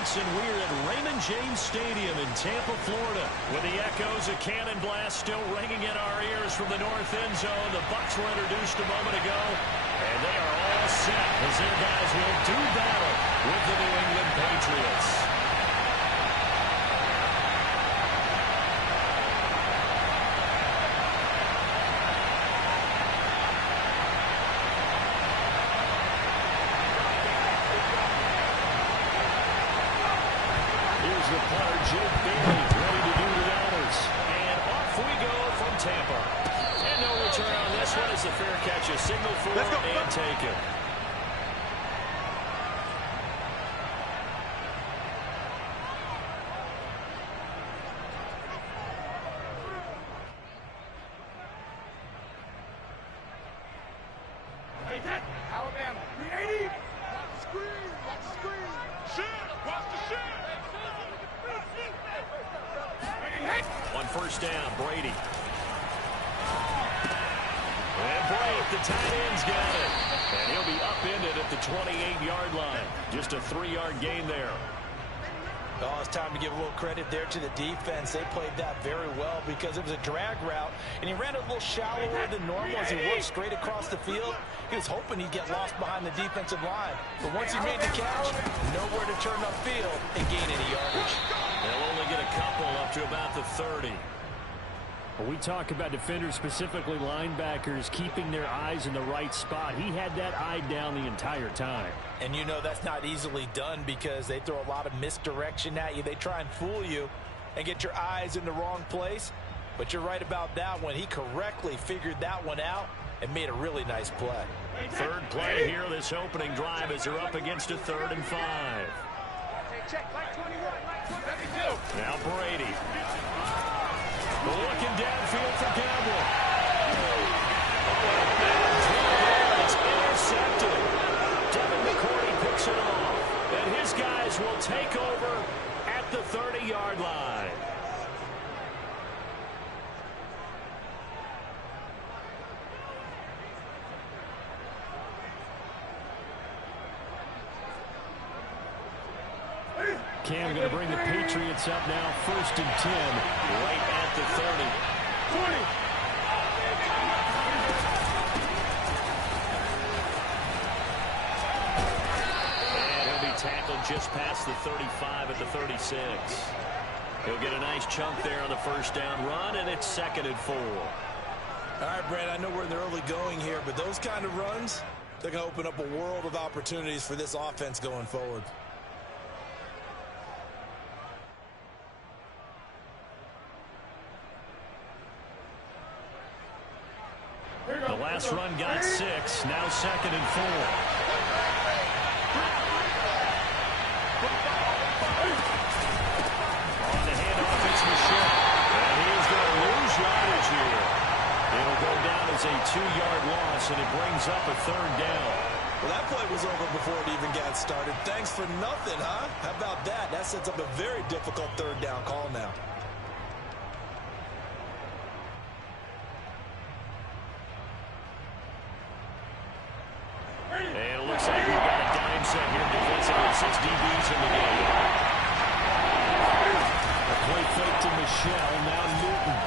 Sports, and we're at Raymond James Stadium in Tampa, Florida. With the echoes of cannon blast still ringing in our ears from the north end zone, the Bucs were introduced a moment ago, and they are all set as their guys will do battle with the New England Patriots. The punter, Jake Bailey, ready to do the honors. And off we go from Tampa. And no return on this one as the fair catch is signaled for and taken. Alabama, 380. Watch the screen, watch the screen. Shit, watch the shit. On first down, Brady. And Brady, the tight end's got it. And he'll be upended at the 28-yard line. Just a 3-yard gain there. Oh, it's time to give a little credit there to the defense. They played that very well because it was a drag route, and he ran it a little shallower than normal as he worked straight across the field. He was hoping he'd get lost behind the defensive line. But once he made the catch, nowhere to turn upfield and gain any yardage. They'll only get a couple up to about the 30. Well, we talk about defenders, specifically linebackers, keeping their eyes in the right spot. He had that eye down the entire time. And you know that's not easily done because they throw a lot of misdirection at you. They try and fool you and get your eyes in the wrong place. But you're right about that one. He correctly figured that one out and made a really nice play. Third play here, this opening drive as they're up against a 3rd and 5. Now Brady. Looking downfield for Campbell. It's intercepted. Devin McCourty picks it off. And his guys will take over at the 30-yard line. Cam going to bring the Patriots up now, 1st and 10. Right at the 30. 20. And he'll be tackled just past the 35 at the 36. He'll get a nice chunk there on the first down run, and it's 2nd and 4. All right, Brad, I know we're in the early going here, but those kind of runs, they're going to open up a world of opportunities for this offense going forward. The last run got 6, now 2nd and 4. On the handoff, it's Michelle. And he's going to lose yardage here. It'll go down as a 2-yard loss, and it brings up a 3rd down. Well, that play was over before it even got started. Thanks for nothing, huh? How about that? That sets up a very difficult 3rd down call now. And it looks like we've got a dime set here defensively. 6 DBs in the game. A play fake to Michelle, now Newton.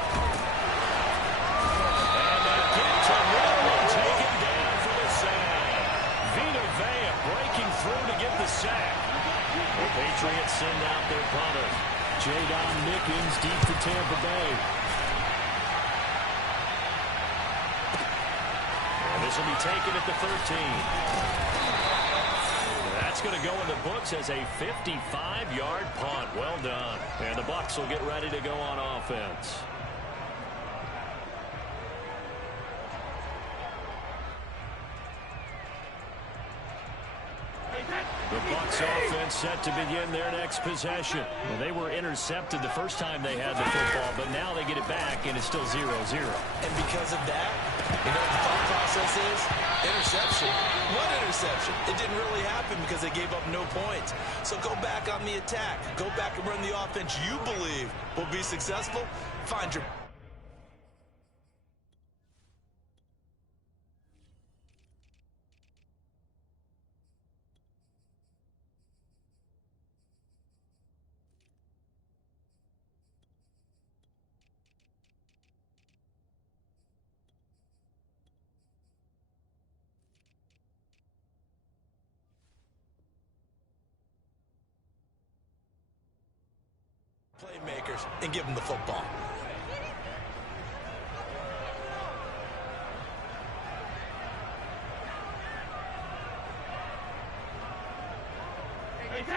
And they get to Newton, taken down for the sack. Vita Vea breaking through to get the sack. The Patriots send out their punter. J-Don Nickens deep to Tampa Bay. This will be taken at the 13. That's going to go in the books as a 55-yard punt. Well done. And the Bucs will get ready to go on offense. The Bucs offense set to begin their next possession. Well, they were intercepted the first time they had the football, but now they get it back, and it's still 0-0. And because of that, you know what the thought process is? Interception. What interception? It didn't really happen because they gave up no points. So go back on the attack. Go back and run the offense you believe will be successful. Find your playmakers and give them the football.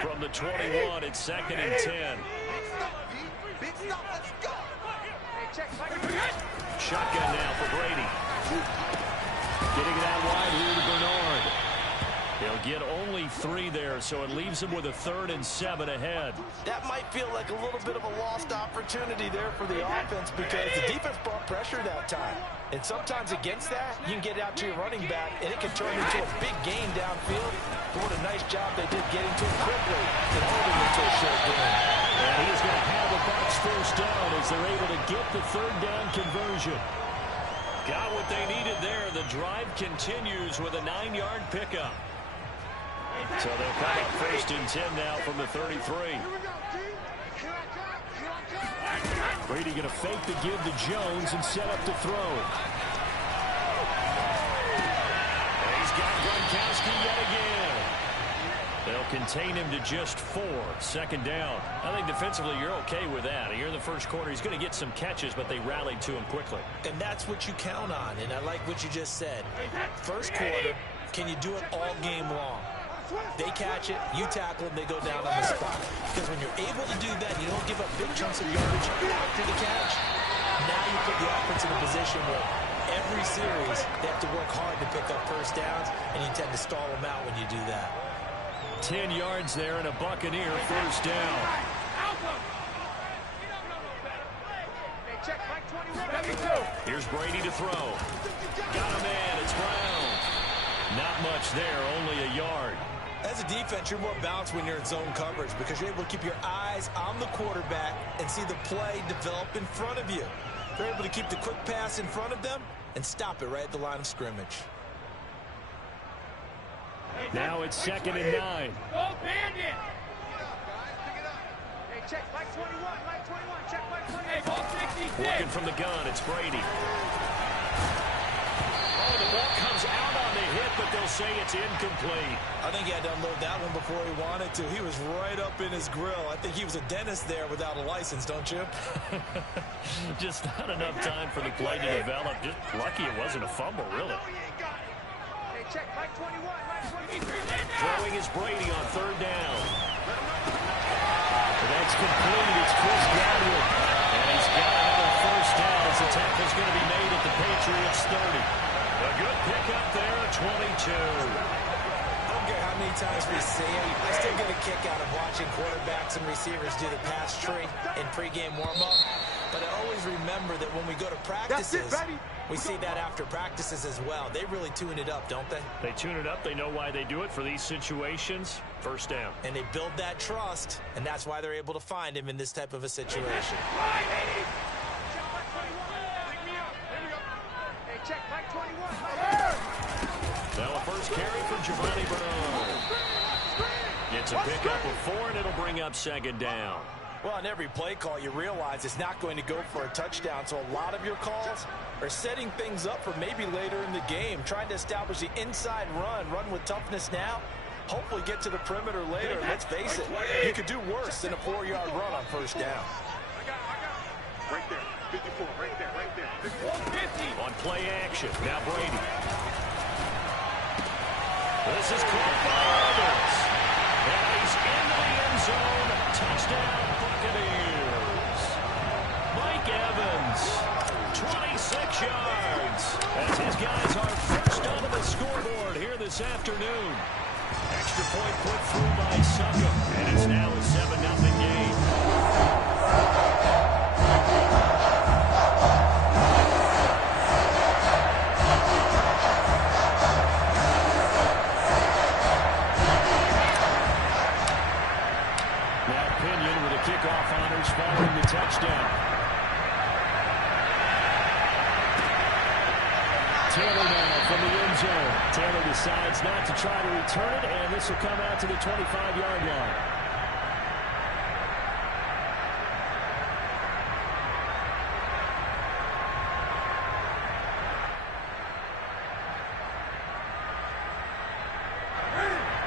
From the 21, it's 2nd and 10. Big stop, let's go. Shotgun now for Brady. Getting it out wide here to Bernard. They'll get only 3 there, so it leaves them with a 3rd and 7 ahead. That might feel like a little bit of a lost opportunity there for the offense because the defense brought pressure that time. And sometimes against that, you can get it out to your running back, and it can turn into a big gain downfield. But what a nice job they did getting to it quickly and holding it to a short gain. And he's going to have the Bucs first down as they're able to get the 3rd down conversion. Got what they needed there. The drive continues with a 9-yard pickup. So they'll come up 1st and 10 now from the 33. Brady going to fake the give to Jones and set up to throw. And he's got Gronkowski yet again. They'll contain him to just 4. 2nd down. I think defensively you're okay with that. Here in the first quarter, he's going to get some catches, but they rallied to him quickly. And that's what you count on, and I like what you just said. First quarter, can you do it all game long? They catch it, you tackle them, they go down on the spot. Because when you're able to do that, you don't give up big chunks of yardage after the catch. Now you put the offense in a position where every series they have to work hard to pick up first downs, and you tend to stall them out when you do that. 10 yards there and a Buccaneer first down. Here's Brady to throw. Got a man, it's Brown. Not much there, only a yard. As a defense, you're more balanced when you're in zone coverage because you're able to keep your eyes on the quarterback and see the play develop in front of you. They're able to keep the quick pass in front of them and stop it right at the line of scrimmage. Now it's 2nd and 9. Go Bandit! Hey, check Mike 21, Mike 21, check Mike 21. Hey, ball 66. Working from the gun, it's Brady. Oh, the ball comes out on the hit, but they'll say it's incomplete. I think he had to unload that one before he wanted to. He was right up in his grill. I think he was a dentist there without a license, don't you? Just not enough time for the play to develop. Just lucky it wasn't a fumble, really. Hey, check Mike 21, Mike 23. Throwing is Brady on 3rd down. That's complete. It's Chris Godwin. And he's got another first down as the tackle's going to be made at the Patriots 30. A good pickup there at 22. I don't care how many times we see it. I still get a kick out of watching quarterbacks and receivers do the pass tree in pregame warm-up. But I always remember that when we go to practices, we see that after practices as well. They really tune it up, don't they? They tune it up. They know why they do it for these situations. First down. And they build that trust, and that's why they're able to find him in this type of a situation. Check Mike 21. Now a first carry for Giovanni Bernard. It's a pickup of 4, and it'll bring up 2nd down. Well, on every play call, you realize it's not going to go for a touchdown, so a lot of your calls are setting things up for maybe later in the game, trying to establish the inside run with toughness now, hopefully get to the perimeter later. Let's face it, you could do worse than a 4-yard run on first down. Right there, 54, right there, right there. 54, 50. On play action, now Brady. This is caught by Evans. And he's into the end zone. Touchdown, Buccaneers. Mike Evans, 26 yards. As his guys are first onto the scoreboard here this afternoon. Extra point put through by Suckham. And it's now a 7-0 game. Kickoff honors following the touchdown. Taylor now from the end zone. Taylor decides not to try to return it, and this will come out to the 25-yard line.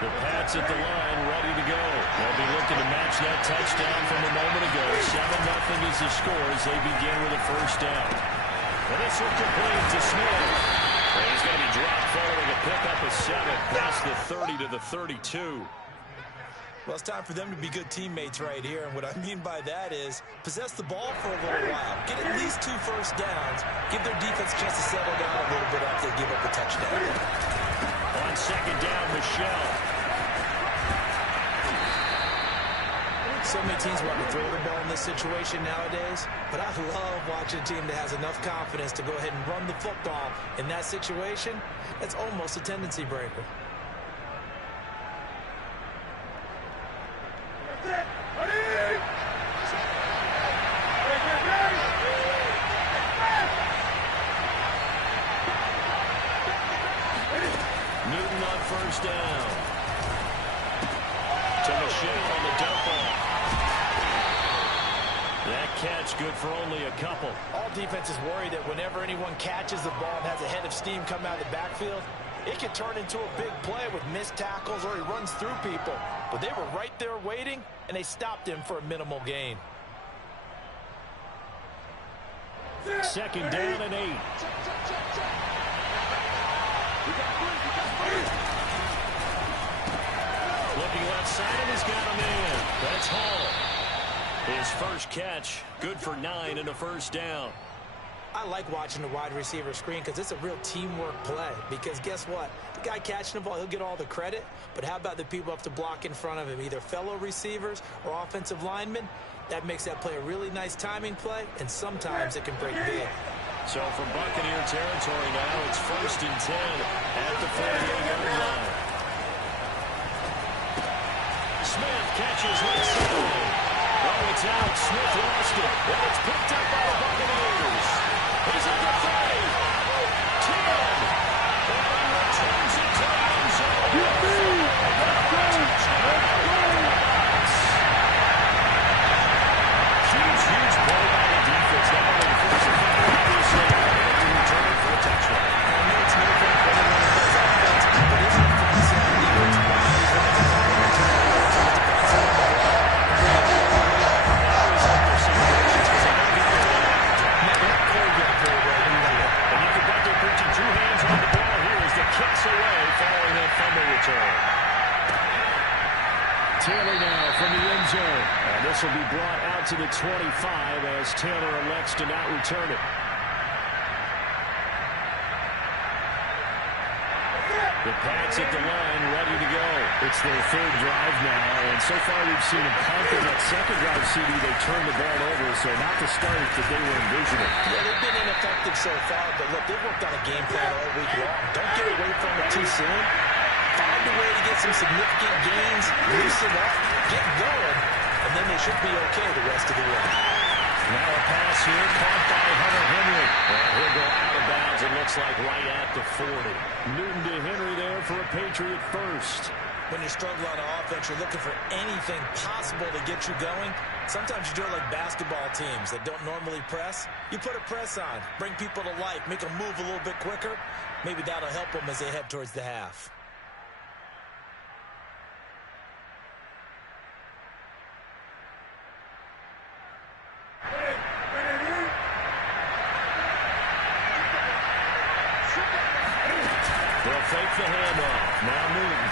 The Pats Pats at the line, ready to go. They'll be looking to match that touchdown from a moment ago. 7-0 is the score as they begin with a first down. And this will complete to Smith. And he's going to be dropped following a pickup of 7 past the 30 to the 32. Well, it's time for them to be good teammates right here. And what I mean by that is possess the ball for a little while. Get at least 2 first downs. Give their defense a chance to settle down a little bit after they give up a touchdown. On second down, Michelle. So many teams want to throw the ball in this situation nowadays, but I love watching a team that has enough confidence to go ahead and run the football in that situation. That's almost a tendency breaker. Newton on first down. To Michelle on the dump ball. That catch good for only a couple. All defenses worry that whenever anyone catches the ball and has a head of steam come out of the backfield, it can turn into a big play with missed tackles or he runs through people. But they were right there waiting, and they stopped him for a minimal gain. Second down and 8. Looking left side, and he's got him in. That's Hall. His first catch, good for 9 and a first down. I like watching the wide receiver screen because it's a real teamwork play. Because guess what? The guy catching the ball, he'll get all the credit. But how about the people have to block in front of him, either fellow receivers or offensive linemen? That makes that play a really nice timing play, and sometimes it can break big. So from Buccaneer territory now, it's 1st and 10 at the 48-yard line. Smith catches right side. Oh, it's out. Smith lost it. And it's picked up by the Buccaneers. He's at the 30. 10. And he returns it to the end zone. Huge play by the defense. Not only the first and obviously, but to return it for a touchdown. I know it's no fun for anyone who plays offense, but isn't it fun seeing the defense rallies when they come up and turn it over to the defense on the ball? And you can bet they're putting 2 hands on the ball here as the kicks away following that fumble return. Taylor now from the end zone. And this will be brought out to the 25 as Taylor elects to not return it. The Pats at the line, ready to go. It's their 3rd drive now, and so far we've seen them punt in that 2nd drive, CD. They turned the ball over, so not the start that they were envisioning. Yeah, they've been ineffective so far, but look, they've worked on a game plan all week long. Don't get away from it too soon. Find a way to get some significant gains, loosen up, get going, and then they should be okay the rest of the way. Now a pass here, caught by Hunter Henry. And he'll go out of bounds, it looks like right at the 40. Newton to Henry there for a Patriot first. When you struggle on offense, you're looking for anything possible to get you going. Sometimes you do it like basketball teams that don't normally press. You put a press on, bring people to life, make them move a little bit quicker. Maybe that'll help them as they head towards the half. They'll fake the handoff. Now Newton.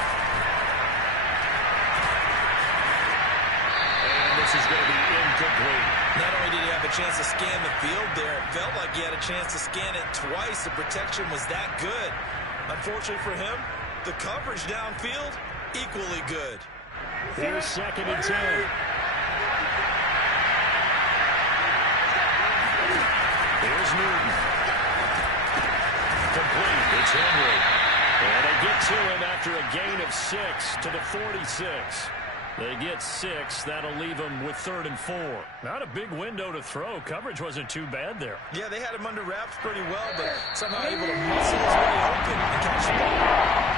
And this is going to be incomplete. Not only did he have a chance to scan the field there, it felt like he had a chance to scan it twice. The protection was that good. Unfortunately for him, the coverage downfield, equally good. Here's 2nd and 10. Here's Newton. Complete. It's Henry. And they get to him after a gain of 6 to the 46. They get 6. That'll leave them with 3rd and 4. Not a big window to throw. Coverage wasn't too bad there. Yeah, they had him under wraps pretty well, but somehow able to muscle his way open and catch the ball.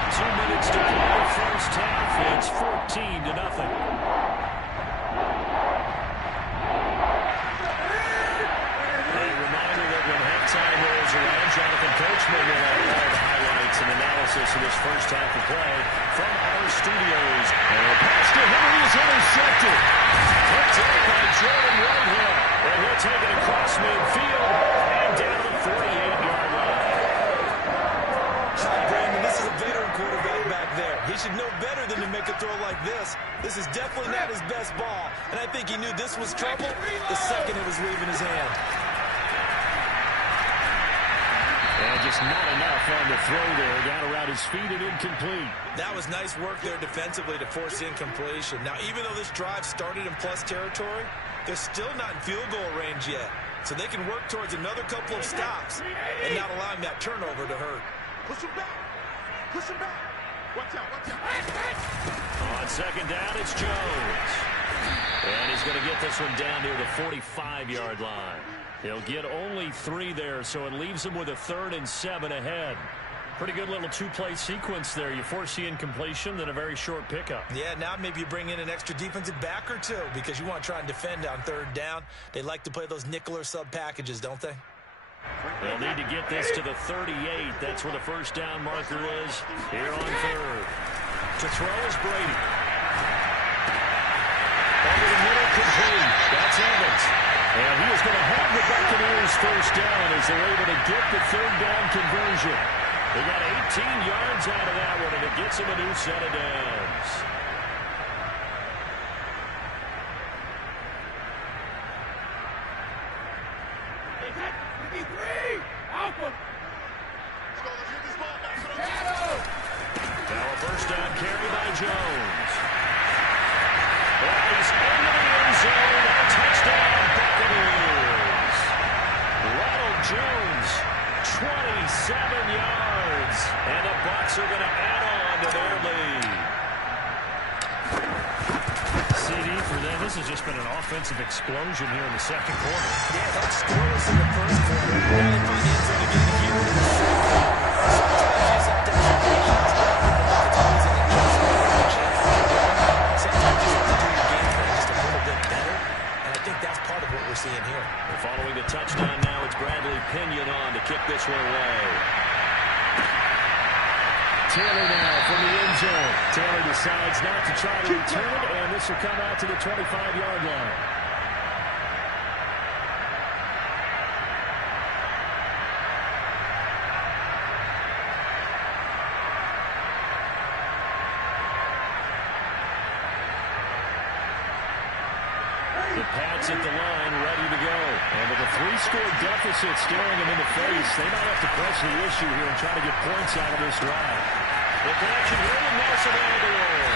2 minutes to play the first half. It's 14 to nothing. A reminder that when halftime rolls around, Jonathan Coachman will have all the highlights and analysis analysis of this first half of play from our studios. And the pass to Henry is intercepted. Picked up by Jordan Whitehead. And he'll take it across midfield and down the 48-yard line. Brandon, this is a veteran quarterback back there. He should know better than to make a throw like this. This is definitely not his best ball. And I think he knew this was trouble the second it was leaving his hand. And just not enough on the throw there. Down around his feet and incomplete. That was nice work there defensively to force incompletion. Now, even though this drive started in plus territory, they're still not in field goal range yet. So they can work towards another couple of stops and not allowing that turnover to hurt. Push him back. Push him back. Watch out, watch out. On second down, it's Jones. And he's going to get this one down near the 45-yard line. He'll get only 3 there, so it leaves him with a 3rd and 7 ahead. Pretty good little two-play sequence there. You force the incompletion, then a very short pickup. Yeah, now maybe you bring in an extra defensive back or two because you want to try and defend on 3rd down. They like to play those nickel or sub packages, don't they? They'll need to get this to the 38. That's where the first down marker is here on 3rd. To throw is Brady. Over the middle, complete. That's Evans. And he is going to have the Buccaneers first down as they're able to get the 3rd down conversion. They got 18 yards out of that one, and it gets them a new set of downs. Now a first down carry by Jones. He's into the end zone. Touchdown, Buccaneers. Ronald Jones, 27 yards. And the Bucs are going to add on to their lead. CD for them. This has just been an offensive explosion here in the second quarter. Yeah, that's scoreless in the first quarter. Now they find the end zone again here in the second. Sometimes you just have to have patience. It's always an adjustment. Sometimes you have to do your game plan just a little bit better. And I think that's part of what we're seeing here. And following the touchdown now, it's Bradley Pinion on to kick this one away. Taylor now from the end zone. Taylor decides not to try to return it, and this will come out to the 25-yard line. The Pats at the line, ready to go. And with a 3-score deficit staring them in the face, they might have to press the issue here and try to get points out of this drive. The connection here with Nelson Aguilar.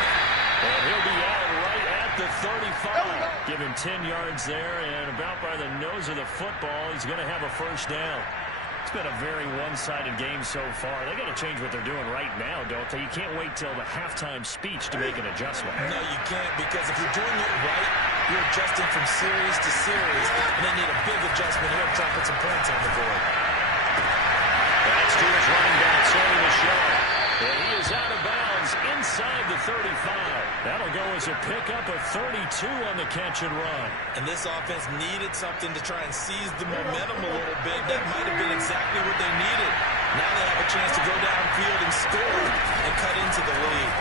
And he'll be out right at the 35. Give him 10 yards there, and about by the nose of the football, he's going to have a first down. It's been a very one-sided game so far. They got to change what they're doing right now, don't they? You can't wait till the halftime speech to make an adjustment. No, you can't, because if you're doing it right, you're adjusting from series to series, and they need a big adjustment here to try to put some points on the board. That's to his running back, starting the show. And he is out of bounds inside the 35. That'll go as a pickup of 32 on the catch and run. And this offense needed something to try and seize the momentum a little bit. That might have been exactly what they needed. Now they have a chance to go downfield and score and cut into the lead.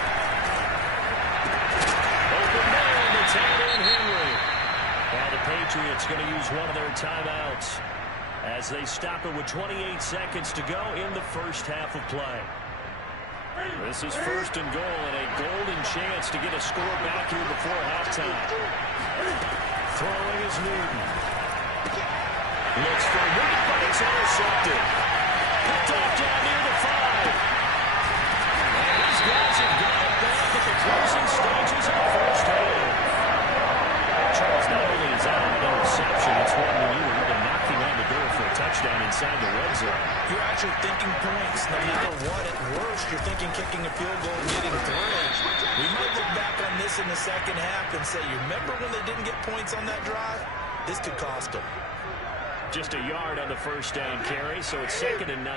Open man, the tight end Henry. Now the Patriots going to use one of their timeouts as they stop it with 28 seconds to go in the first half of play. This is first and goal and a golden chance to get a score back here before halftime. Throwing is Newton. Looks for Newton, but it's intercepted. Picked off down near the 5. And these guys have got it back at the closing stages of the first half. Charles, not only is that an interception, it's one where you were even knocking on the door for a touchdown inside the red zone. You're actually thinking points. No matter what, at worst, you're thinking kicking a field goal and getting through. We might look back on this in the second half and say, you remember when they didn't get points on that drive? This could cost them. Just a yard on the first down carry, so it's 2nd and 9.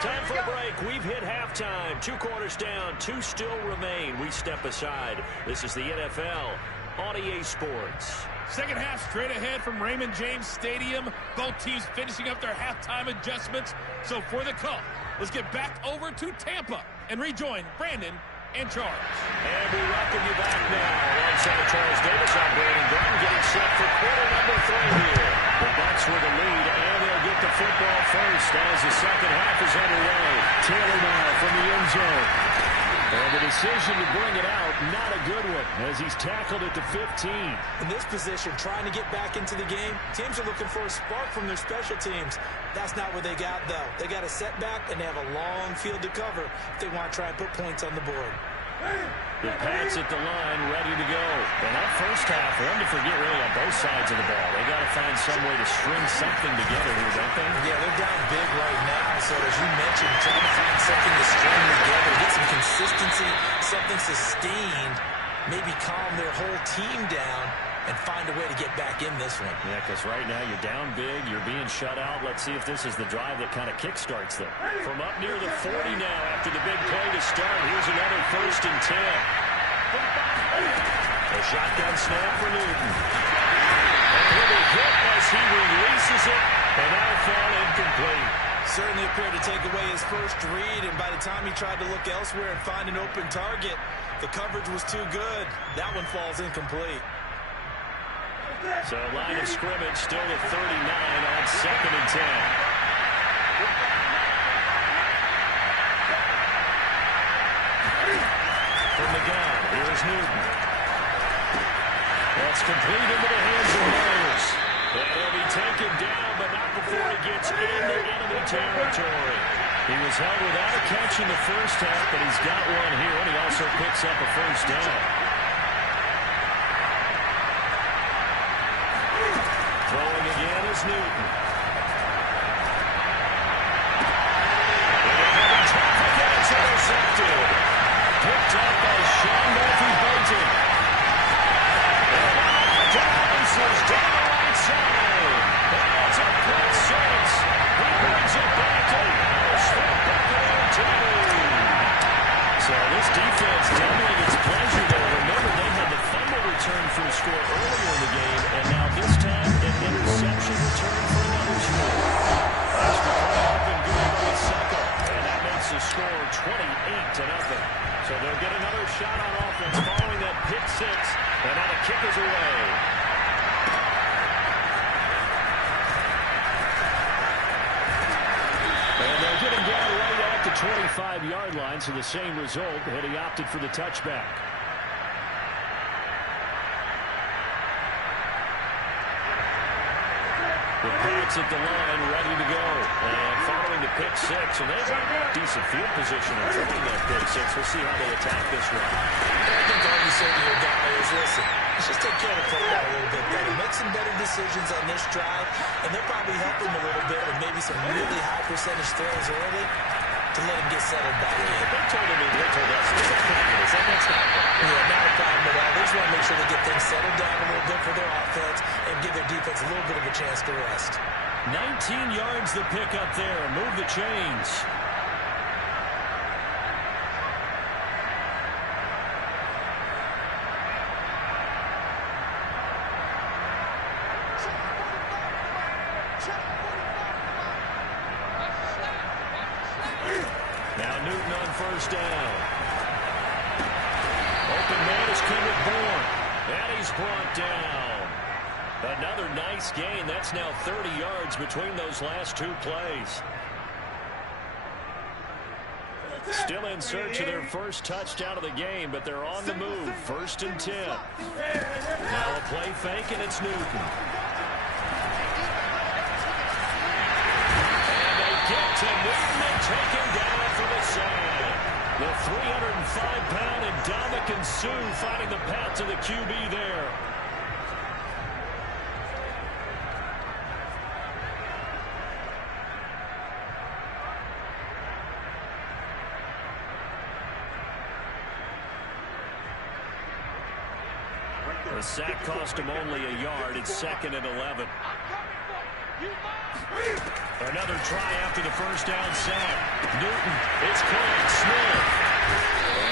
Time for a break. We've hit halftime. 2 quarters down, 2 still remain. We step aside. This is the NFL on EA Sports. Second half straight ahead from Raymond James Stadium. Both teams finishing up their halftime adjustments. So for the call, let's get back over to Tampa and rejoin Brandon and Charles. And we welcome you back now. Alongside Charles Davis, I'm Brandon Gordon, getting set for quarter number 3 here. The Bucs with the lead, and they'll get the football first as the second half is underway. Taylor now from the end zone. And the decision to bring it out, not a good one, as he's tackled at the 15. In this position, trying to get back into the game, teams are looking for a spark from their special teams. That's not what they got, though. They got a setback, and they have a long field to cover if they want to try and put points on the board. The Pats at the line, ready to go. And that first half, one to forget really on both sides of the ball. They got to find some way to string something together here, don't they? Yeah, they're down big right now. So as you mentioned, trying to find something to string together, get some consistency, something sustained, maybe calm their whole team down and find a way to get back in this one. Yeah, because right now you're down big, you're being shut out. Let's see if this is the drive that kind of kickstarts them. From up near the 40 now after the big play to start. Here's another 1st and 10. A shotgun snap for Newton. And he'll be hit as he releases it, and that'll fall incomplete. Certainly appeared to take away his first read, and by the time he tried to look elsewhere and find an open target, the coverage was too good. That one falls incomplete. So line of scrimmage still at 39 on 2nd and 10. From the gun, here's Newton. That's complete into the hands of Myers. And he'll be taken down, but not before he gets into enemy territory. He was held without a catch in the first half, but he's got one here, and he also picks up a 1st down. Throwing again is Newton. And traffic, and it's intercepted. Picked up by Sean Murphy-Bunting. And out to Ices down the right side. That's a +6. He brings it back to Myers for a Buccaneer team. So this defense doubling its pleasure there. Remember, they had the fumble return for a score earlier in the game, and now this time an interception return for another score. That's for coming up and good by second, and that makes the score 28-0. So they'll get another shot on offense following that pick 6, and now the kick is away. And they'll get him down right at the 25-yard line, so the same result, and he opted for the touchback. The Pats at the line, ready to go. And following the pick 6, and they've got decent field position in throwing that pick 6. We'll see how they attack this one. I think all you say to your guy is, listen, let's just take care of the football a little bit better. Make some better decisions on this drive, and they'll probably help him a little bit with maybe some really high percentage throws early to let him get settled back in. They told him, they told us, it's a confidence. That's not a problem. Yeah, not a problem at all. They just want to make sure they get things settled down a little bit for their offense and give their defense a little bit of a chance to rest. 19 yards the pick up there. Move the chains. Now Newton on 1st down. Open man is Kendrick Bourne. And he's brought down. Another nice gain. That's now 30 yards between those last 2 plays. Still in search of their first touchdown of the game, but they're on the move. 1st and 10. Now a play fake, and it's Newton. And they get to Newton and take him down for the sack. The 305-pound Ndamukong Suh finding the path to the QB there. The sack cost him only a yard. It's 2nd and 11. Another try after the 1st down sack. Newton, it's caught. Smith.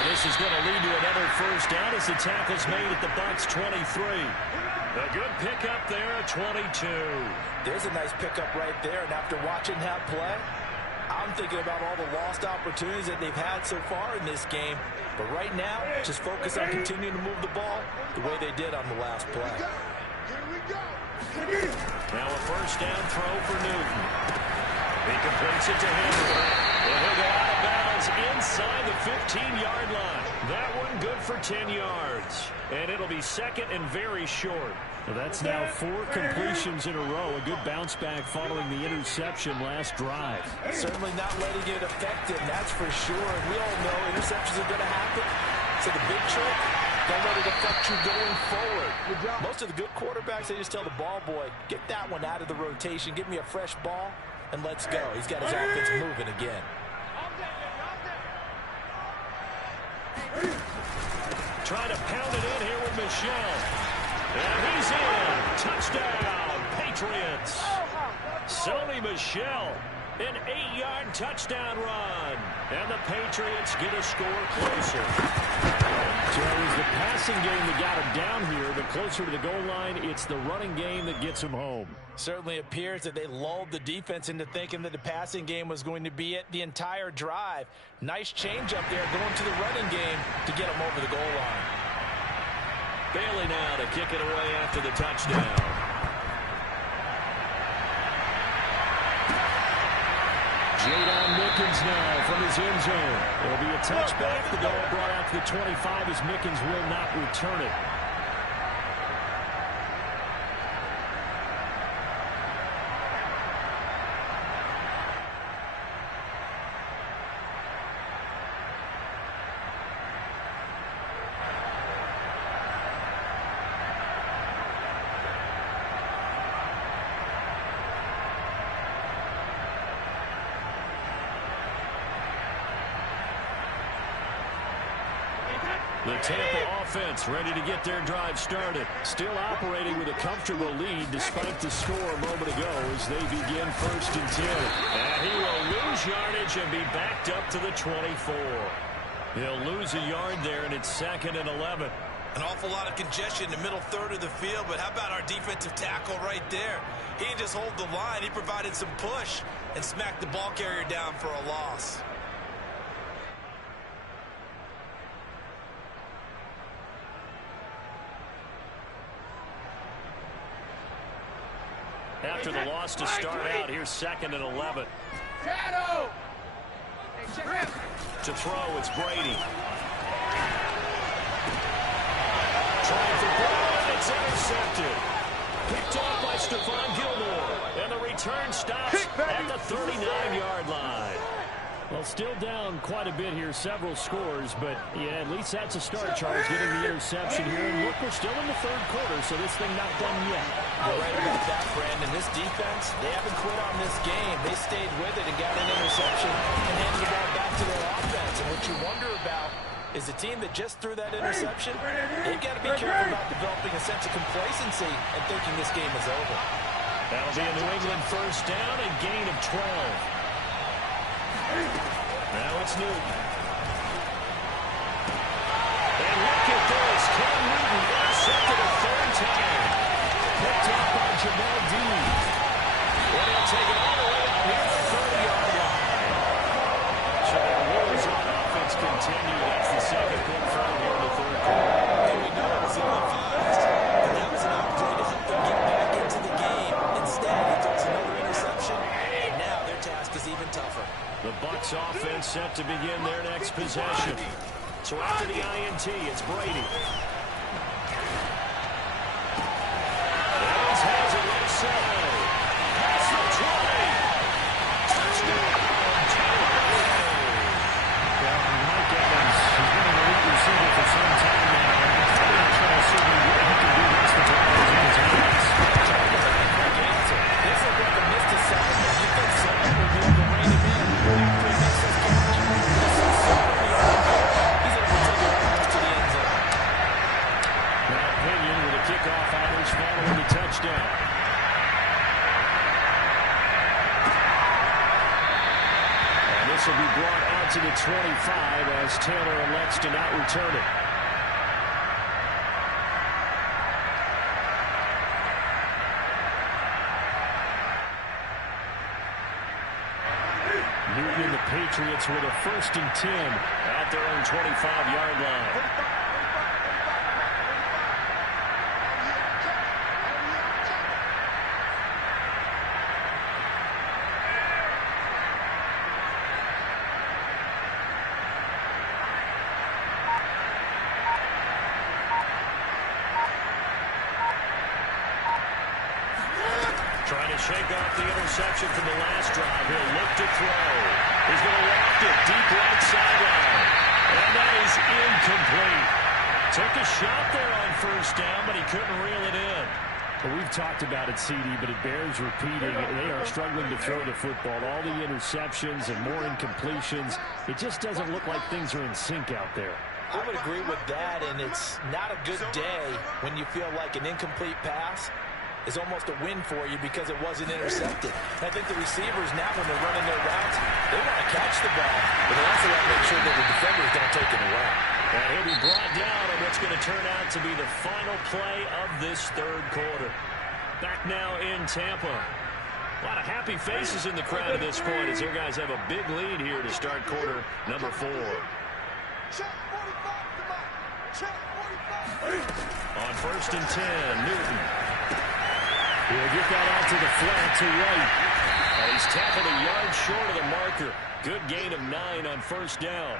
And This is going to lead to another first down as the tackle's made at the Bucs 23. A good pickup there at 22. There's a nice pickup right there, and after watching that play, I'm thinking about all the lost opportunities that they've had so far in this game. But right now, just focus on continuing to move the ball the way they did on the last play. Now a first down throw for Newton. He completes it to Henry. And he'll go out of bounds inside the 15-yard line. That one good for 10 yards. And it'll be second and very short. Well, that's now 4 completions in a row. A good bounce back following the interception last drive. Certainly not letting it affect him, that's for sure. And we all know interceptions are going to happen. So the big trick, don't let it affect you going forward. Most of the good quarterbacks, they just tell the ball boy, get that one out of the rotation, give me a fresh ball, and let's go. He's got his offense moving again. Trying to pound it in here with Michel. And he's in. Touchdown, Patriots. Sony Michel, an 8-yard touchdown run. And the Patriots get a score closer. So it was the passing game that got him down here, but closer to the goal line, it's the running game that gets him home. Certainly appears that they lulled the defense into thinking that the passing game was going to be it the entire drive. Nice change up there going to the running game to get them over the goal line. Bailey now to kick it away after the touchdown. Jadon Mickens now from his end zone. There'll be a touchback. The ball brought out to the 25 as Mickens will not return it. The Tampa offense ready to get their drive started. Still operating with a comfortable lead despite the score a moment ago as they begin 1st and 10. And he will lose yardage and be backed up to the 24. He'll lose a yard there, and it's 2nd and 11. An awful lot of congestion in the middle third of the field, but how about our defensive tackle right there? He didn't just hold the line. He provided some push and smacked the ball carrier down for a loss. After the loss to start out, here's 2nd and 11. To throw, it's Brady. Trying for Brown, it's intercepted. Picked off by Stephon Gilmore. And the return stops at the 39-yard line. Well, still down quite a bit here, several scores, but yeah, at least that's a start, Charles, getting the interception here. And look, we're still in the 3rd quarter, so this thing not done yet. You're right about that, Brandon. This defense, they haven't quit on this game. They stayed with it and got an interception and handed the ball back to their offense. And what you wonder about is the team that just threw that interception, they've got to be careful about developing a sense of complacency and thinking this game is over. That'll be a New England first down and gain of 12. Now it's Newton. And look at this. Cam Newton intercepted a 3rd time. Picked up by Jamel Dean. And he'll take it all the way up here at the 30-yard line. So the rules on offense continue. That's the 2nd confirmed here in the 3rd quarter. And we know it was ill-advised, but that was an opportunity to help them get back into the game. Instead, he throws another interception, and now their task is even tougher. The Bucs offense set to begin their next possession. So after the INT, it's Brady. Evans has it left side. Pass the 20. Touchdown, Tampa. Well, Mike Evans has been an elite receiver for some time now. I'm probably not trying to see what he can do against the Browns in his hands. Quick answer. This looks like a missed assignment. You think someone will be able to rein him in after he makes this catch? This is certainly he's able to take it right to the end zone. Now Pinion with a kickoff honors following the touchdown. And this will be brought out to to the 25 as Taylor elects to not return it. Newton and the Patriots with a 1st and 10 at their own 25-yard line. Trying to shake off the interception from the last drive. He'll look to throw. He's going to loft it deep right sideline. And that is incomplete. Took a shot there on 1st down, but he couldn't reel it in. Well, we've talked about it, CD, but it bears repeating. They are struggling to throw the football. All the interceptions and more incompletions. It just doesn't look like things are in sync out there. I would agree with that, and it's not a good day when you feel like an incomplete pass is almost a win for you because it wasn't intercepted. And I think the receivers now, when they're running their routes, they want to catch the ball, but they also want to make sure that the defenders don't take it away. And he'll be brought down on what's going to turn out to be the final play of this 3rd quarter. Back now in Tampa. A lot of happy faces in the crowd at this point as their guys have a big lead here to start quarter number 4. On 1st and 10, Newton. He'll get that out to the flat to right. And he's tackled a yard short of the marker. Good gain of 9 on 1st down.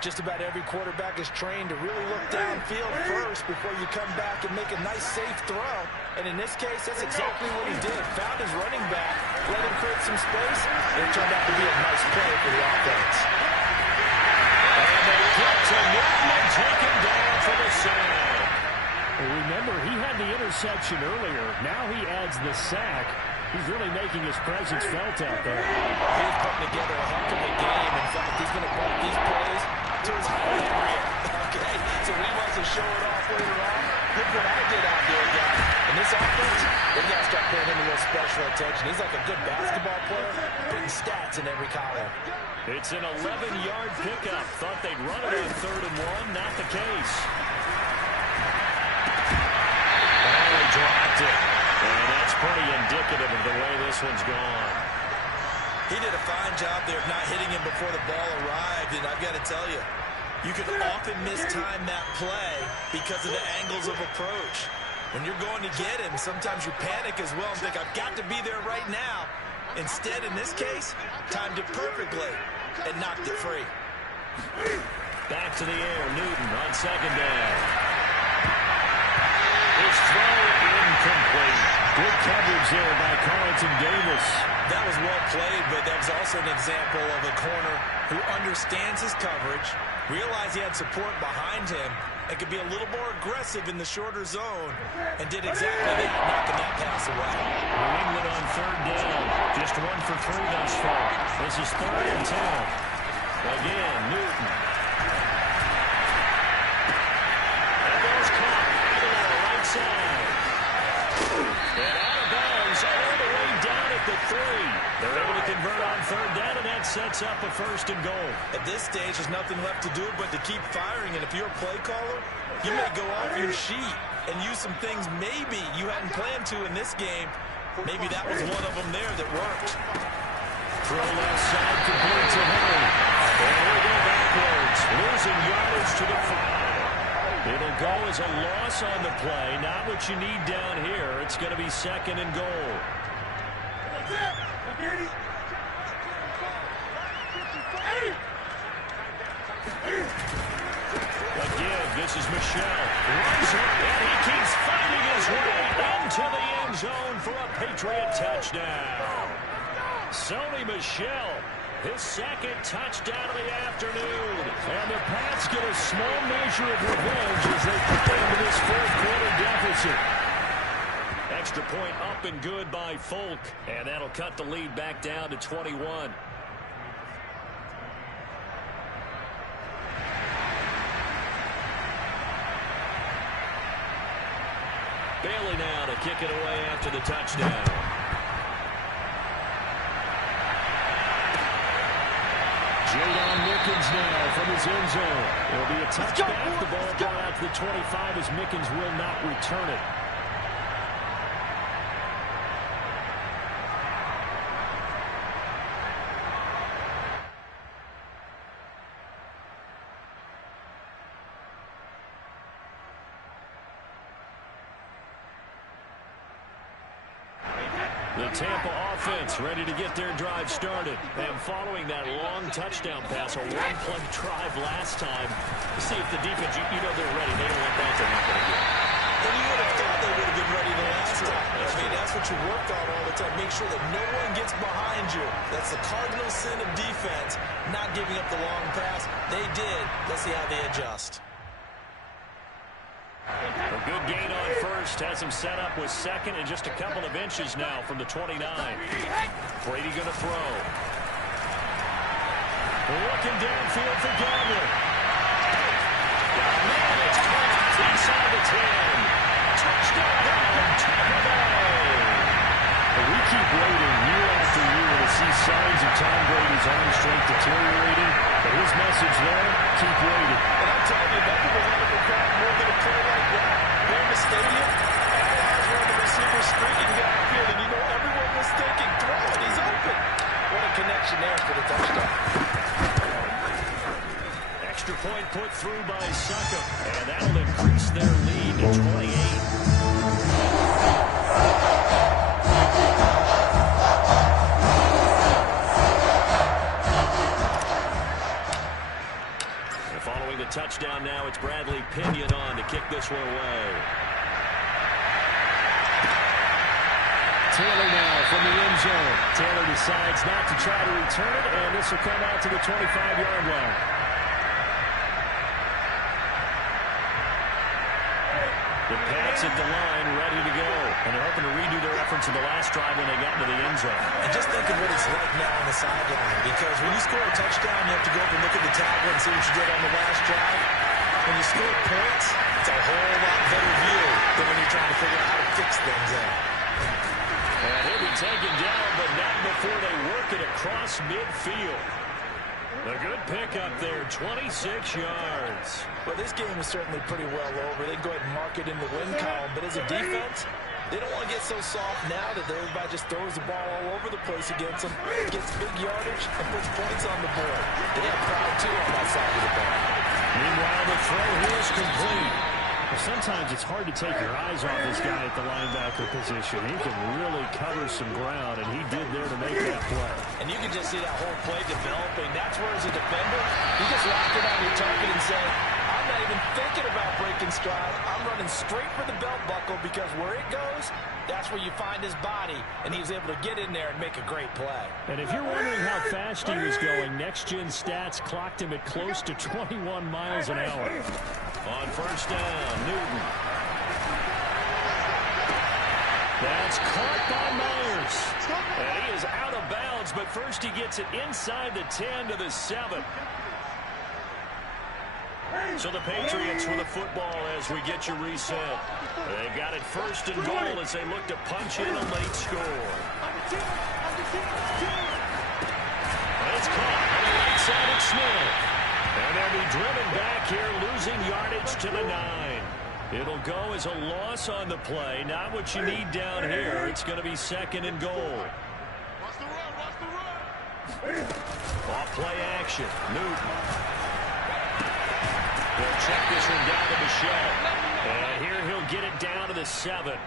Just about every quarterback is trained to really look downfield first before you come back and make a nice, safe throw. And in this case, that's exactly what he did. Found his running back, let him create some space, and it turned out to be a nice play for the offense. And they get to Newton and take him down for the sack. Well, remember, he had the interception earlier. Now he adds the sack. He's really making his presence felt out there. He's putting together a heck of a game. In fact, he's going to put these plays to his highlight reel. Okay, so he wants to show it off later on. Look what I did out there, guys. In this offense, they got to start paying him a little special attention. He's like a good basketball player, putting stats in every column. It's an 11-yard pickup. Thought they'd run it on 3rd and 1. Not the case. They dropped it. And that's pretty indicative of the way this one's gone. He did a fine job there of not hitting him before the ball arrived. And I've got to tell you, you can often mistime that play because of the angles of approach. When you're going to get him, sometimes you panic as well and think, I've got to be there right now. Instead, in this case, timed it perfectly and knocked it free. Back to the air, Newton on 2nd down. His throw incomplete. Good coverage there by Carlton Davis. That was well played, but that was also an example of a corner who understands his coverage, realized he had support behind him, and could be a little more aggressive in the shorter zone, and did exactly that, knocking that pass away. New England on 3rd down. Just 1 for 3 thus far. This is 3rd and 10. Again, Newton. That ball's caught. To the right side. And out of bounds all the way down at the 3. They're able to convert on 3rd down, and that sets up a 1st and goal. At this stage, there's nothing left to do but to keep firing. And if you're a play caller, you may go off your sheet and use some things maybe you hadn't planned to in this game. Maybe that was one of them there that worked. Throw left side, complete to Henry. And we go backwards, losing yardage to the 5. It'll go as a loss on the play. Not what you need down here. It's going to be 2nd and goal. Again, this is Michel. Runs it, and he keeps fighting his way into the end zone for a Patriot touchdown. Sony Michel, his 2nd touchdown of the afternoon. And the Pats get a small measure of revenge as they cut into this 4th quarter deficit. Extra point up and good by Folk. And that'll cut the lead back down to 21. Bailey now to kick it away after the touchdown. Jadon Mickens now from his end zone. It'll be a touchback. The ball brought out to the 25 as Mickens will not return it. The Tampa offense ready to get their drive started. And following that long touchdown pass, a one-play drive last time. See if the defense, you know they're ready. They don't want that to happen again. And you would have thought they would have been ready the last time. I mean, that's what you work on all the time. Make sure that no one gets behind you. That's the cardinal sin of defense, not giving up the long pass. They did. Let's see how they adjust. A good gain on first. Has him set up with second and just a couple of inches now from the 29. Brady going to throw. Looking downfield for Gallagher. Man, it's caught inside the 10. Touchdown, Tampa Bay. We keep waiting year after year to see signs of Tom Brady's arm strength deteriorating. But his message there, keep waiting. And I'm telling you, nothing will happen to the crowd more than a play like that. Here in the stadium, all eyes were on the receiver streaking downfield, and you know everyone was thinking, throw it, he's open. What a connection there for the touchdown. Extra point put through by Suckup, and that'll increase their lead to 28. Following the touchdown now, it's Bradley Pinion on to kick this one away. Taylor now from the end zone. Taylor decides not to try to return it, and this will come out to the 25-yard line. The Pats at the line, ready to go. And they're hoping to redo their efforts in the last drive when they got into the end zone. And just think of what it's like now on the sideline. Because when you score a touchdown, you have to go up and look at the tablet and see what you did on the last drive. When you score points, it's a whole lot better view than when you're trying to figure out how to fix things out. And he'll be taken down, but not before they work it across midfield. A good pickup there, 26 yards. Well, this game is certainly pretty well over. They can go ahead and mark it in the win column. But as a defense, they don't want to get so soft now that everybody just throws the ball all over the place against them, gets big yardage, and puts points on the board. They have pride, too, on that side of the ball. Meanwhile, the throw here is complete. Well, sometimes it's hard to take your eyes off this guy at the linebacker position. He can really cover some ground, and he did there to make that play. And you can just see that whole play developing. That's where, as a defender, you just lock it on your target and say, I'm not even thinking about breaking stride. I'm running straight for the belt buckle because where it goes, that's where you find his body. And he was able to get in there and make a great play. And if you're wondering how fast he was going, Next Gen Stats clocked him at close to 21 miles an hour. On first down, Newton. That's caught by Myers. And he is out of bounds, but first he gets it inside the 10 to the 7. So the Patriots with the football as we get you reset. They've got it first and goal as they look to punch in a late score. It's caught on the right side of Smith. And they'll be driven back here, losing yardage to the 9. It'll go as a loss on the play. Not what you need down here. It's going to be second and goal. Off play action. Newton. They'll check this one down to Michelle. And here he'll get it down to the 7.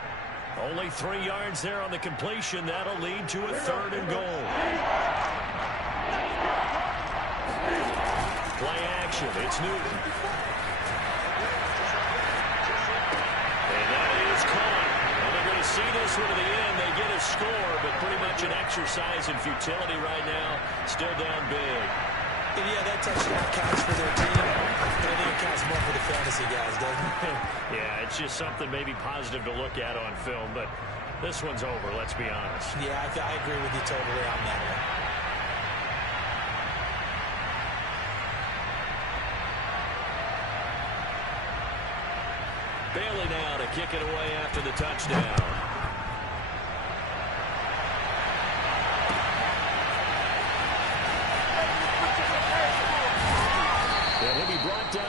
Only 3 yards there on the completion. That'll lead to a third and goal. Play action. It's Newton. And that is caught. Well, they're going to see this one to the end. They get a score, but pretty much an exercise in futility right now. Still down big. And yeah, that touchdown counts for their team, but I think it counts more for the fantasy guys, doesn't it? Yeah, it's just something maybe positive to look at on film, but this one's over, let's be honest. Yeah, I agree with you totally on that one. Bailey now to kick it away after the touchdown.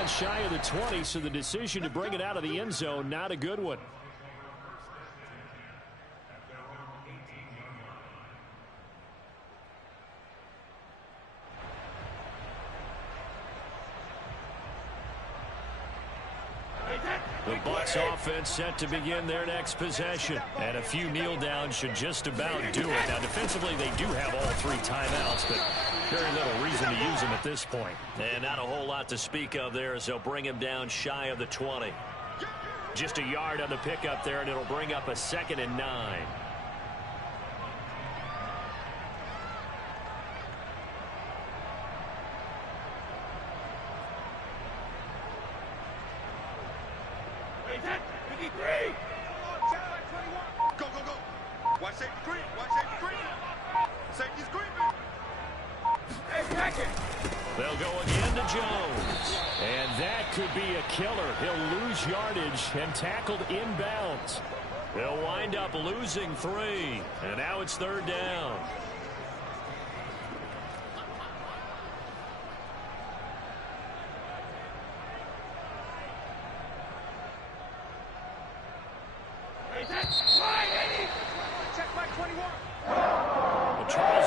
down shy of the 20, so the decision to bring it out of the end zone, not a good one. The Bucs offense set to begin their next possession. And a few kneel downs should just about do it. Now, defensively, they do have all 3 timeouts, but very little reason to use them at this point. And not a whole lot to speak of there as they'll bring him down shy of the 20. Just a yard on the pickup there, and it'll bring up a 2nd and 9. Go, go, go. Watch safety green. Watch safety green. Safety's creeping. They'll go again to Jones. And that could be a killer. He'll lose yardage and tackled inbounds. They'll wind up losing 3. And now it's 3rd down. Check by 21. We'll try